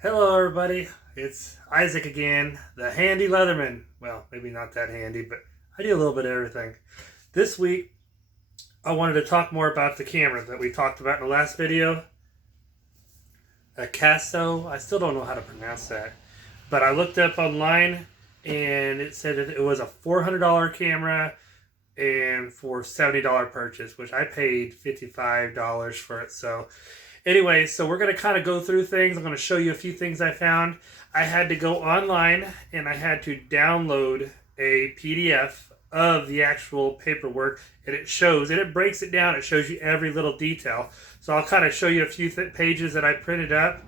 Hello everybody, it's Isaac again, the handy Leatherman. Well, maybe not that handy, but I do a little bit of everything. This week, I wanted to talk more about the camera that we talked about in the last video. Akaso, I still don't know how to pronounce that, but I looked up online and it said that it was a $400 camera and for $70 purchase, which I paid $55 for it. So anyway, so we're going to kind of go through things. I'm going to show you a few things I found. I had to go online and I had to download a PDF of the actual paperwork, and it breaks it down. It shows you every little detail. So I'll kind of show you a few pages that I printed up.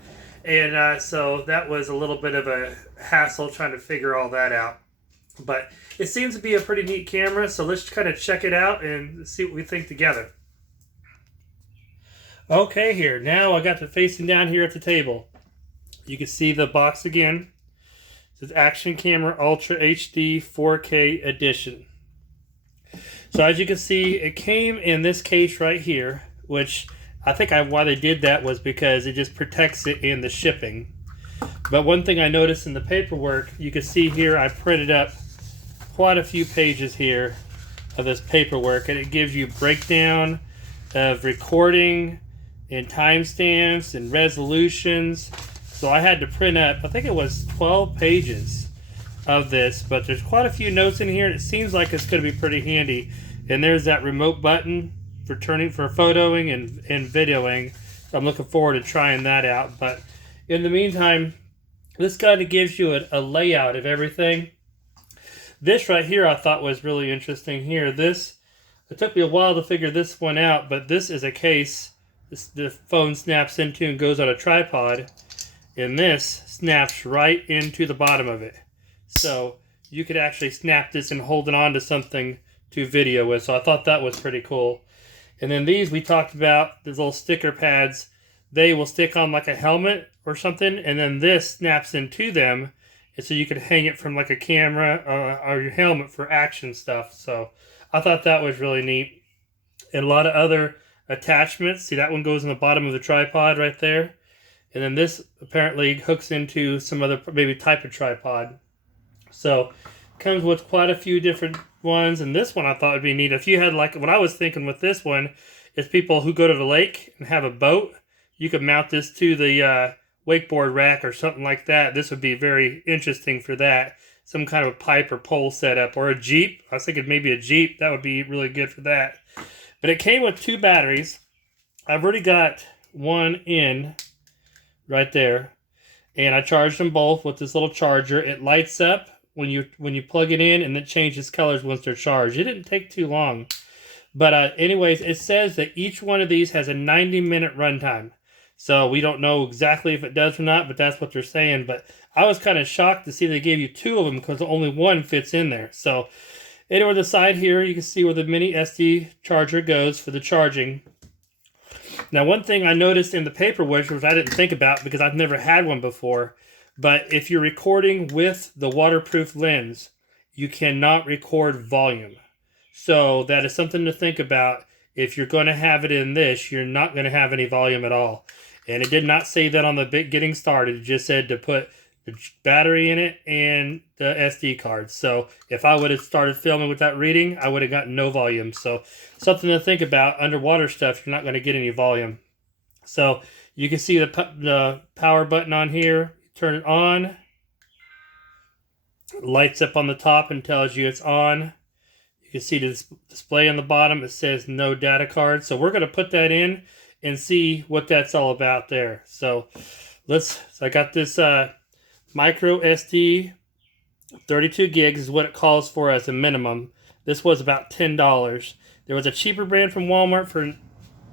And so that was a little bit of a hassle trying to figure all that out. But it seems to be a pretty neat camera, so let's kind of check it out and see what we think together. Okay, here. Now I got it facing down here at the table. You can see the box again. It says Action Camera Ultra HD 4K Edition. So as you can see, it came in this case right here, which I think why they did that was because it just protects it in the shipping. But one thing I noticed in the paperwork, you can see here I printed up quite a few pages here of this paperwork, and it gives you breakdown of recording and timestamps and resolutions. So I had to print up, I think it was 12 pages of this, but there's quite a few notes in here, and it seems like it's going to be pretty handy. And there's that remote button for photoing and videoing. I'm looking forward to trying that out. But in the meantime, this kind of gives you a layout of everything. This right here I thought was really interesting here. It took me a while to figure this one out, but this is a case the phone snaps into and goes on a tripod, and this snaps right into the bottom of it. So you could actually snap this and hold it onto something to video with. So I thought that was pretty cool. And then these we talked about, these little sticker pads, they will stick on like a helmet or something, and then this snaps into them, and so you could hang it from like a camera or your helmet for action stuff. So I thought that was really neat. And a lot of other attachments. See, that one goes in the bottom of the tripod right there. And then this apparently hooks into some other maybe type of tripod. So comes with quite a few different ones. And this one I thought would be neat. If you had like, what I was thinking with this one is people who go to the lake and have a boat, you could mount this to the wakeboard rack or something like that. This would be very interesting for that. Some kind of a pipe or pole setup, or a Jeep. I was thinking maybe a Jeep. That would be really good for that. But it came with 2 batteries. I've already got one in right there, and I charged them both with this little charger. It lights up when you plug it in, and it changes colors once they're charged. It didn't take too long. But anyways, it says that each one of these has a 90-minute runtime. So we don't know exactly if it does or not, but that's what they're saying. But I was kind of shocked to see they gave you 2 of them because only one fits in there. So and over the side here, you can see where the mini SD charger goes for the charging. Now, one thing I noticed in the paperwork, which I didn't think about because I've never had one before, but if you're recording with the waterproof lens, you cannot record volume. So that is something to think about. If you're going to have it in this, you're not going to have any volume at all. And it did not say that on the getting started. It just said to put the battery in it and the SD card. So if I would have started filming without reading, I would have gotten no volume. So something to think about. Underwater stuff, you're not going to get any volume. So you can see the power button on here. Turn it on. It lights up on the top and tells you it's on. You can see the display on the bottom. It says no data card. So we're going to put that in and see what that's all about there. So I got this micro SD 32 gigs is what it calls for as a minimum. This was about $10. There was a cheaper brand from Walmart for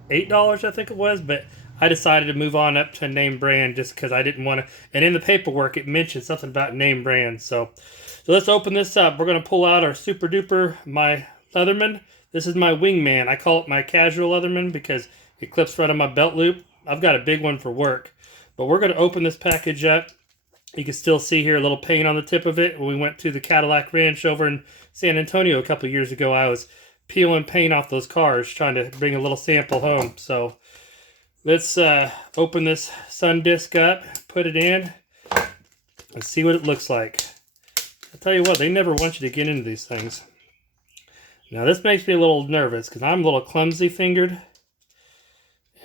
$8, I think it was, but I decided to move on up to a name brand just because I didn't want to. And in the paperwork, it mentioned something about name brand. So let's open this up. We're going to pull out our super duper, my Leatherman. This is my wingman. I call it my casual Leatherman because it clips right on my belt loop. I've got a big one for work. But we're going to open this package up. You can still see here a little paint on the tip of it. When we went to the Cadillac Ranch over in San Antonio a couple years ago, I was peeling paint off those cars trying to bring a little sample home. So let's open this sun disk up, put it in, and see what it looks like. I'll tell you what, they never want you to get into these things. Now this makes me a little nervous because I'm a little clumsy fingered.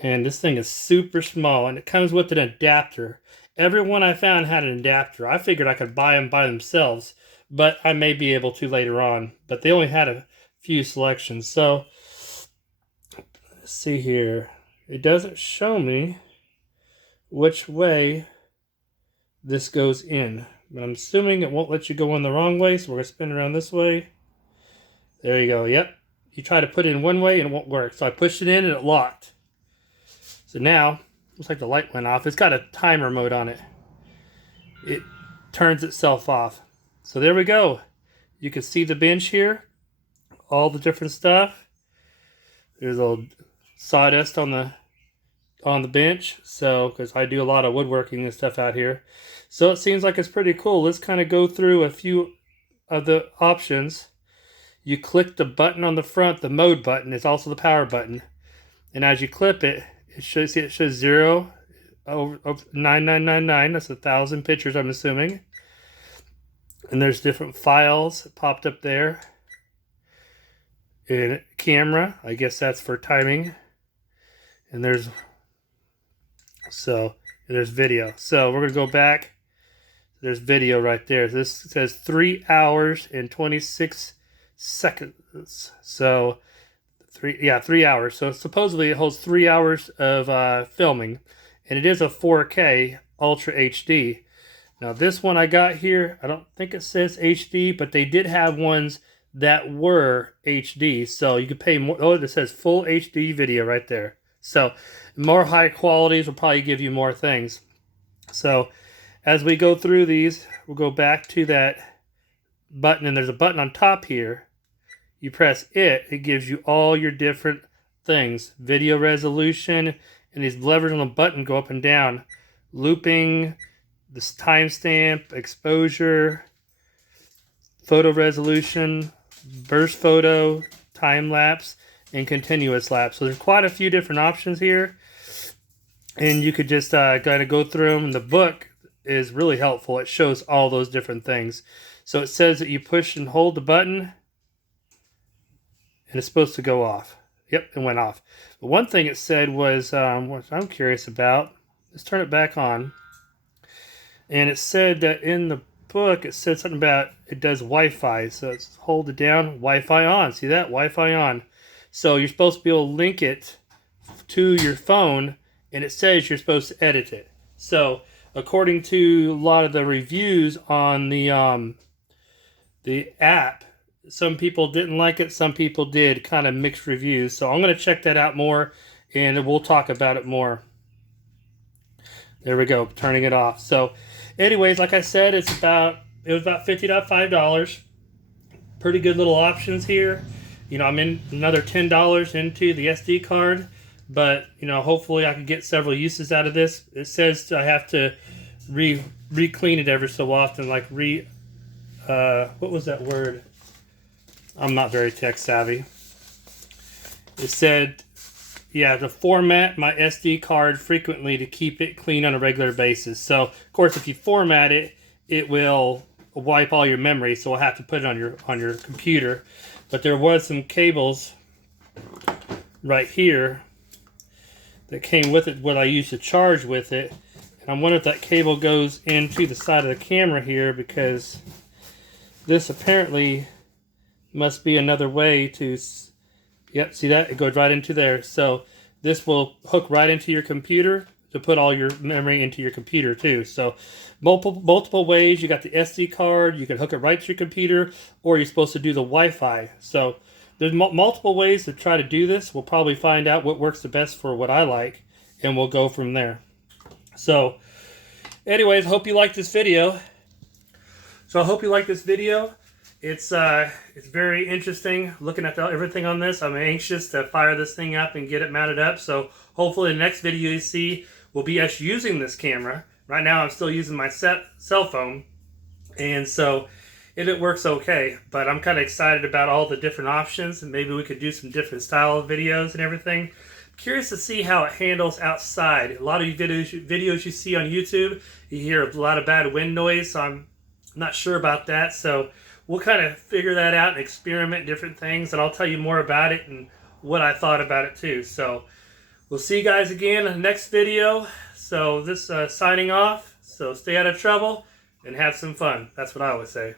And this thing is super small, and it comes with an adapter. Every one I found had an adapter. I figured I could buy them by themselves, but I may be able to later on. But they only had a few selections. So, let's see here. It doesn't show me which way this goes in. But I'm assuming it won't let you go in the wrong way, so we're going to spin around this way. There you go. Yep. You try to put it in one way, and it won't work. So I pushed it in, and it locked. So now, looks like the light went off. It's got a timer mode on it. It turns itself off. So there we go. You can see the bench here. All the different stuff. There's a little sawdust on the bench. So, because I do a lot of woodworking and stuff out here. So it seems like it's pretty cool. Let's kind of go through a few of the options. You click the button on the front, the mode button. It's also the power button. And as you clip it, it shows 0 over 9999. That's 1,000 pictures, I'm assuming. And there's different files that popped up there. And camera, I guess that's for timing. And there's video. So we're gonna go back. There's video right there. This says 3 hours and 26 seconds. So 3 hours. So supposedly it holds 3 hours of filming, and it is a 4K Ultra HD. Now this one I got here, I don't think it says HD, but they did have ones that were HD, so you could pay more. Oh, it says full HD video right there. So more high qualities will probably give you more things. So as we go through these, we'll go back to that button, and there's a button on top here. You press it, it gives you all your different things. Video resolution, and these levers on the button go up and down. Looping, this timestamp, exposure, photo resolution, burst photo, time lapse, and continuous lapse. So there's quite a few different options here. And you could just kind of go through them. And the book is really helpful. It shows all those different things. So it says that you push and hold the button, and it's supposed to go off. Yep, it went off. But one thing it said was, what I'm curious about, let's turn it back on. And it said that in the book, it said something about it does Wi-Fi. So it's hold it down, Wi-Fi on. See that? Wi-Fi on. So you're supposed to be able to link it to your phone, and it says you're supposed to edit it. So according to a lot of the reviews on the app, some people didn't like it, some people did, kind of mixed reviews. So I'm going to check that out more, and we'll talk about it more. There we go, turning it off. So anyways, like I said, it was about $50.5. Pretty good little options here. You know, I'm in another $10 into the SD card, but you know, hopefully I can get several uses out of this. It says I have to re-clean it every so often, like what was that word? I'm not very tech savvy. It said, yeah, to format my SD card frequently to keep it clean on a regular basis. So, of course, if you format it, it will wipe all your memory. So I'll have to put it on your computer. But there was some cables right here that came with it, what I used to charge with it. And I wonder if that cable goes into the side of the camera here, because this apparently must be another way to, yep, see that? It goes right into there. So this will hook right into your computer to put all your memory into your computer too. So multiple ways. You got the SD card, you can hook it right to your computer, or you're supposed to do the Wi-Fi. So there's multiple ways to try to do this. We'll probably find out what works the best for what I like, and we'll go from there. So anyways, hope you like this video. It's very interesting looking at everything on this. I'm anxious to fire this thing up and get it mounted up. So hopefully the next video you see will be us using this camera. Right now I'm still using my cell phone, and so it works okay. But I'm kind of excited about all the different options, and maybe we could do some different style of videos and everything. curious to see how it handles outside. A lot of videos you see on YouTube, you hear a lot of bad wind noise, so I'm not sure about that. So we'll kind of figure that out and experiment different things, and I'll tell you more about it and what I thought about it too. So we'll see you guys again in the next video. So this signing off. So stay out of trouble and have some fun. That's what I always say.